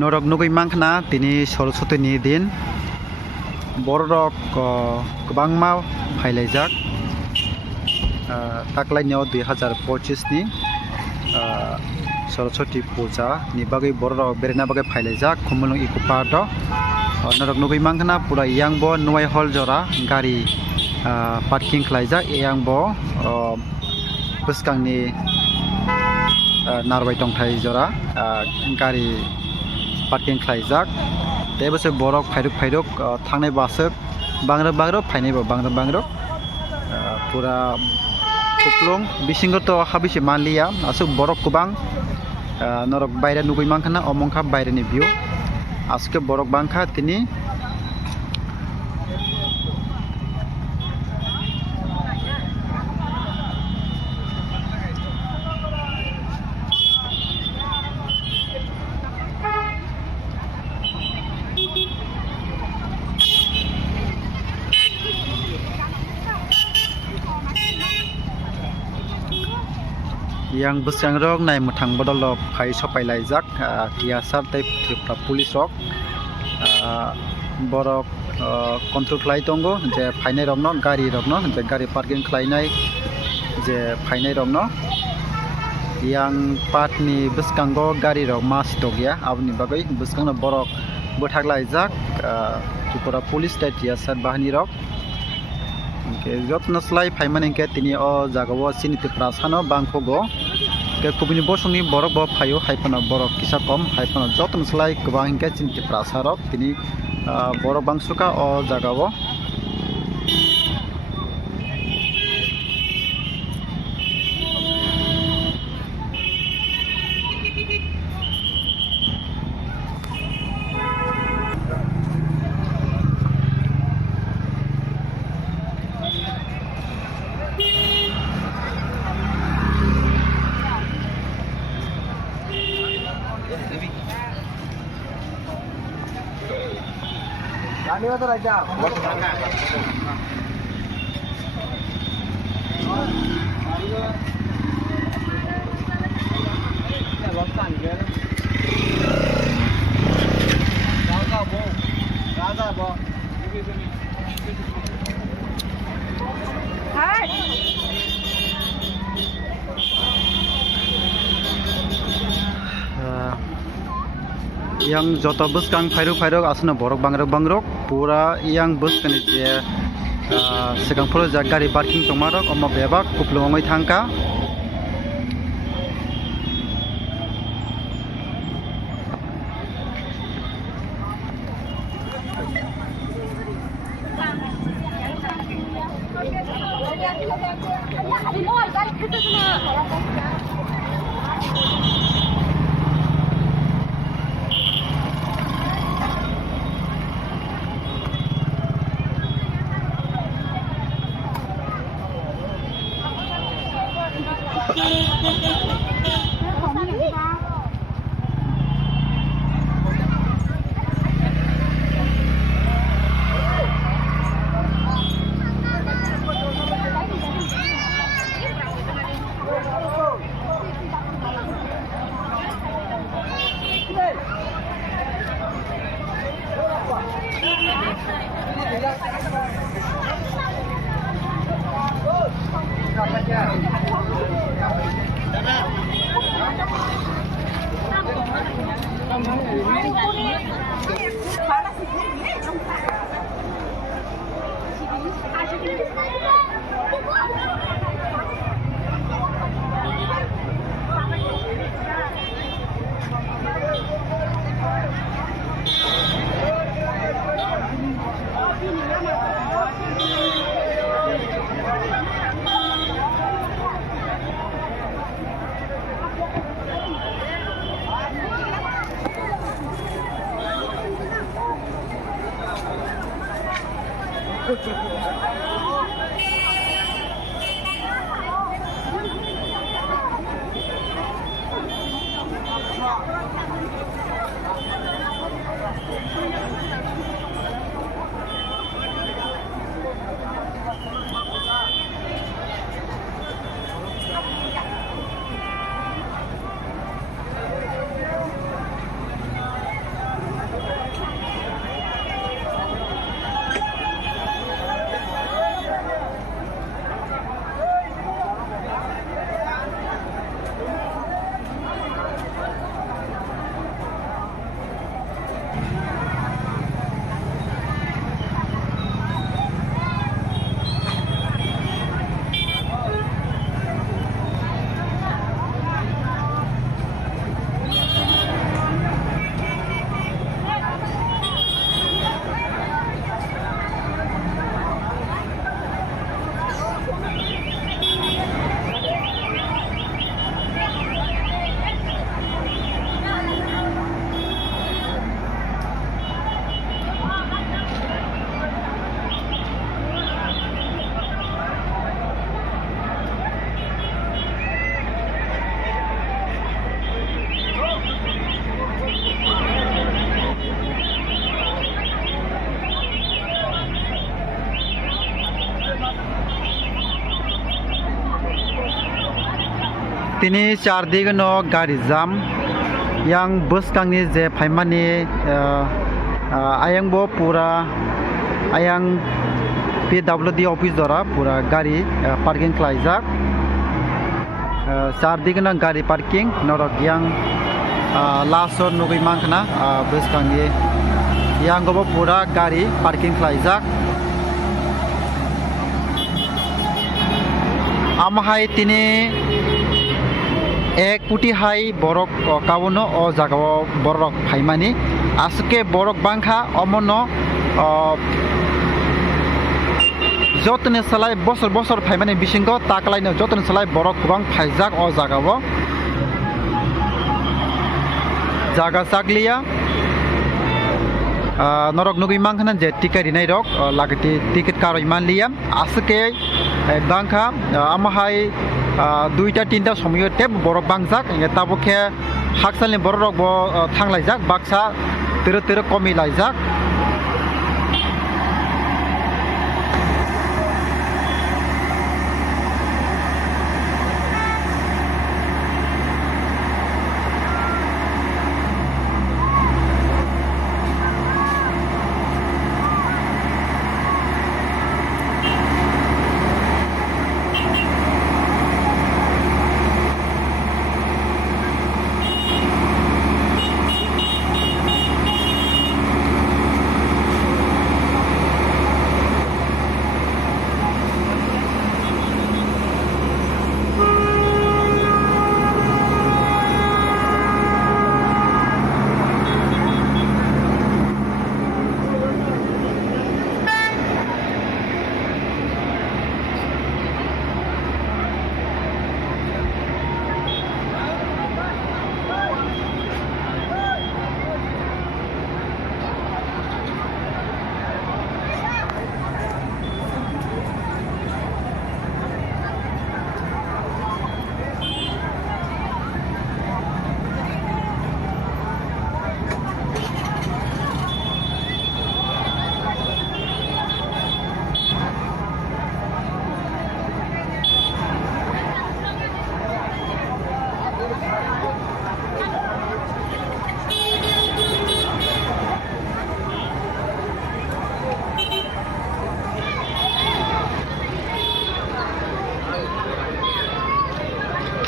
Norok nugui mangkhana tini Soroswati ni din borok kwbangma phailajak taklainio 2025 ni Soroswati puja ni bagui borok berena bagui phailajak khumulung eco park o norok nugui mangkhana pura yangbo nuai hall jora gari parking khlaijak yangbo bwskangni narbai tongthai jora gari parking khlaijak tebose borok phairuk thangnai basuk bangrok phainai bo bangrok pura kuplung bisingo to habisi manliya asuk borok kubang norok baire nugui mangkhana omongkha baire ni view aske borok bangkha tini yang bwsang rok nai muthang bodol rok phai sopai laijak tiasar tei police rok borok control khlai tongo je phainai rok no gari je gari parking khlainai je phainai rok no yang patni bwskango gari rok mas togya aboni bagui bwskangno borok bwthak laijak tripura police tei tiasar bahani rok jotno slai phaimani ke tini o jagao siniti prasano bangphogo ke kubini bosongni borok bo phaio haipana borok kisa kom haipana jotno slai kubang ke siniti prasarok tini borok bangsuka o jagao yang joto bwskang phairuk asno borok bangrok pura yang bwskani je sikangphoro ja gari parking tongmarok omo bebak kuplungoi thangka Tini chardiga no gari jam yang bus kangni je phaimani ayang bo pura ayang PWD office dora pura gari parking khlaijak chardiga no gari parking norok yang lasor nugui mangkhana bus kangni yang go pura gari parking khlaijak amahai tini एक कुटी हाई बरक कावनो ओ जागाव बरक फाइमानी आसके बरक बांखा अमनो जतने सलाय बसर बसर फाइमानी बिसिंगो ताकलायनो जतने सलाय बरक गोबां फाइजाक ओ जागाव जागा सागलिया नरक नुगै मांखना जे टिकेट रिनाय रक लागति टिकेट कारय मानलिया आसके बांखा आमहाय दुईटा तीनटा समय टेब बरफ बांजाक ताबोखे हाकसालनि बरफ बो थांलायजाक बाक्सा तेरो तेरो कमिलायजाक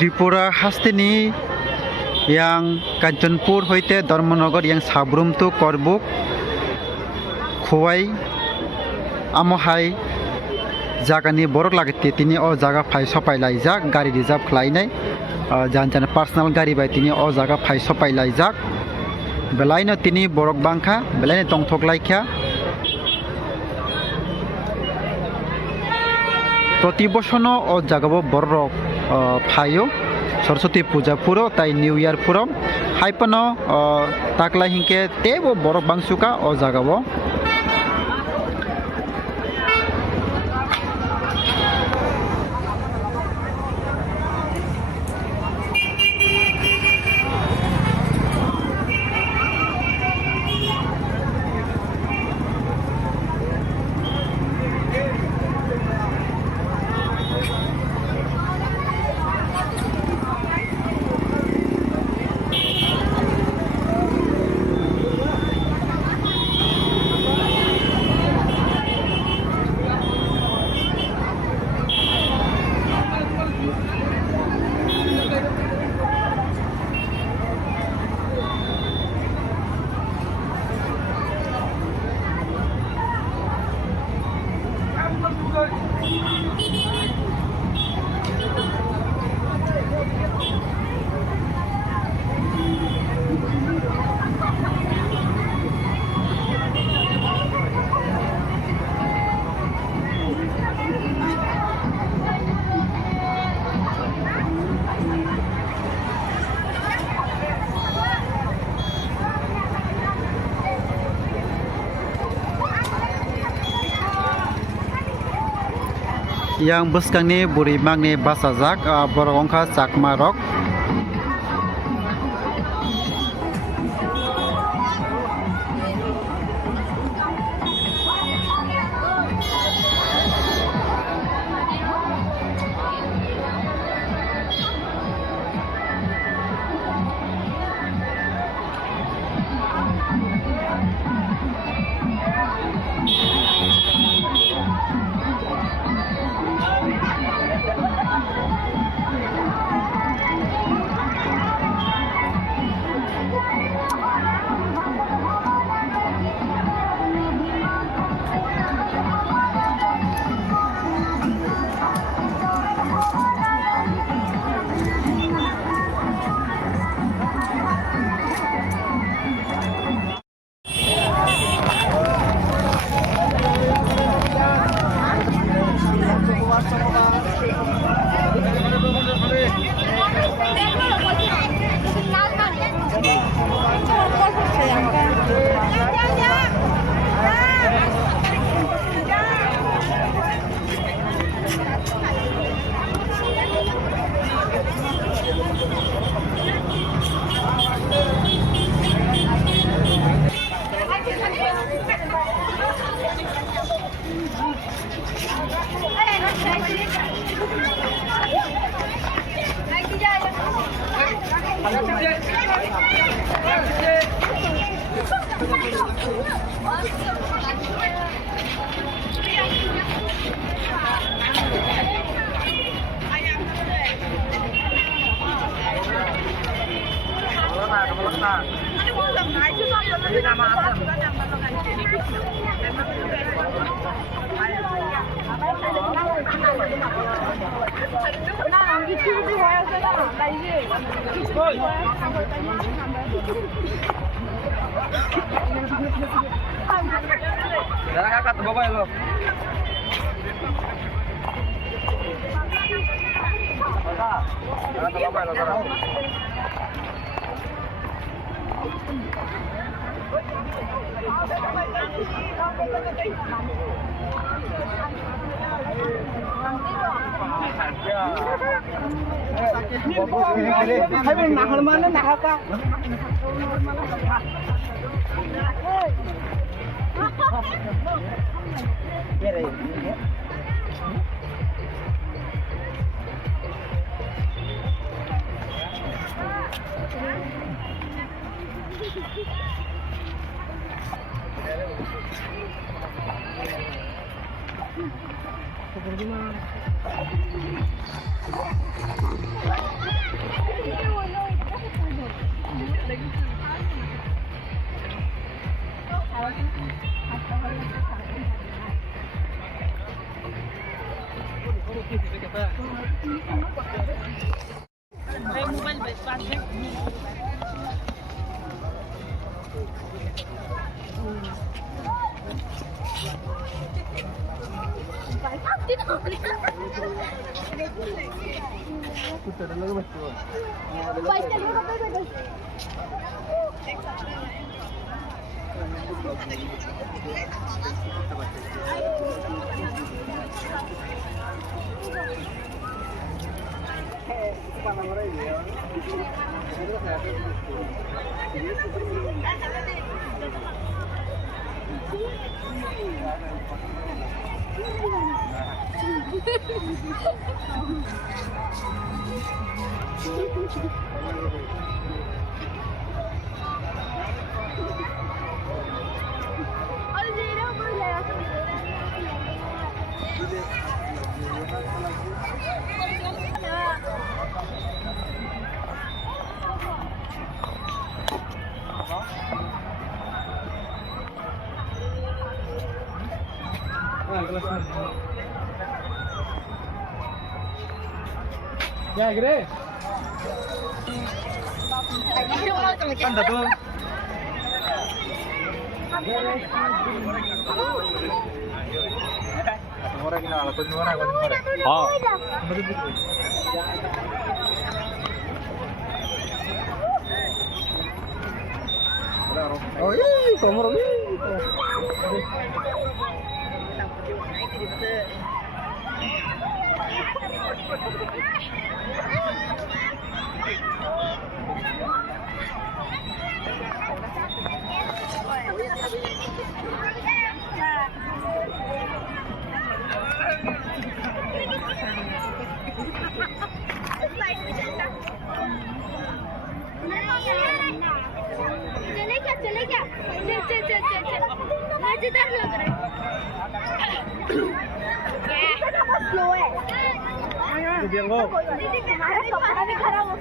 Tripura हास्तिनी yang Kanchanpur hoite Dharmanagar yang Sabrumtu Korbuk Khowai Amohai Jagani borok lagite tini o jaga phai sopai laijak gari reserve khlainai jan personal gari bai tini o jaga phai sopai laijak belaino tini borok bangkha belaino tongthok laikha proti bosono o jagabo borok phaio Saraswati Puja puro tai New Year puro haipano takla hinke tebo borok bangsuka o jagabo yang buskangni burimangni basajak borok ongkha chakma rok Ya, gede. Kan tuh. Oh. Oh iya, komor ini. चले क्या चल चल चल चल मजेदार लग रहा है स्लो है हमारा कपड़ा भी खराब हो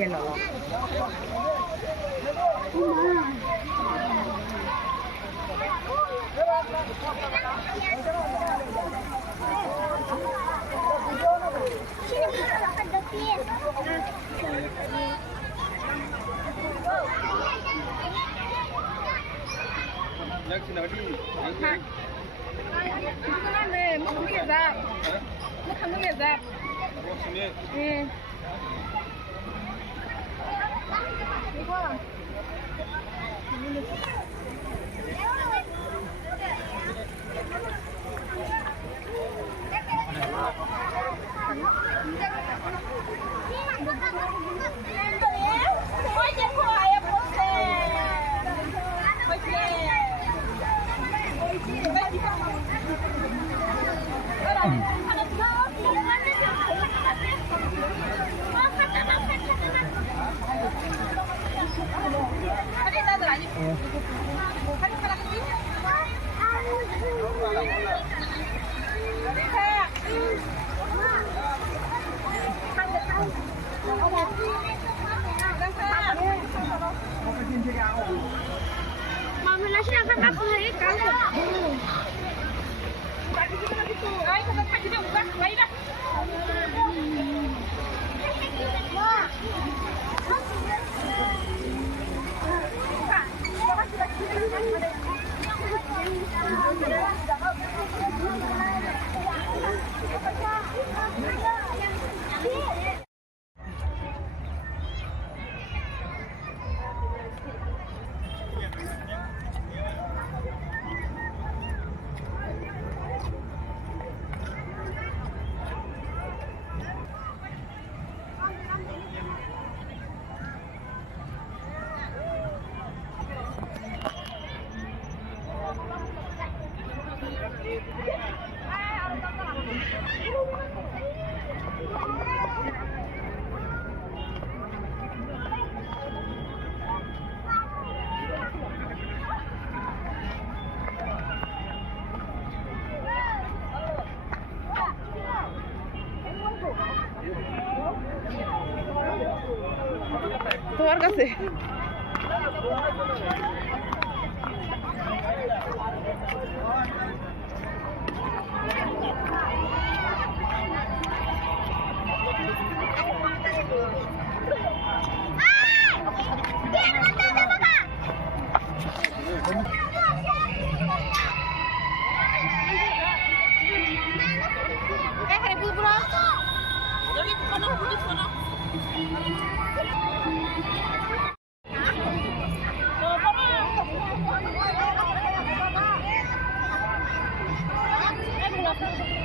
见了了。Mamela siya kakakahay ka. Ay, kakakahay ka ba? Wait na. তোমার কাছে Thank you.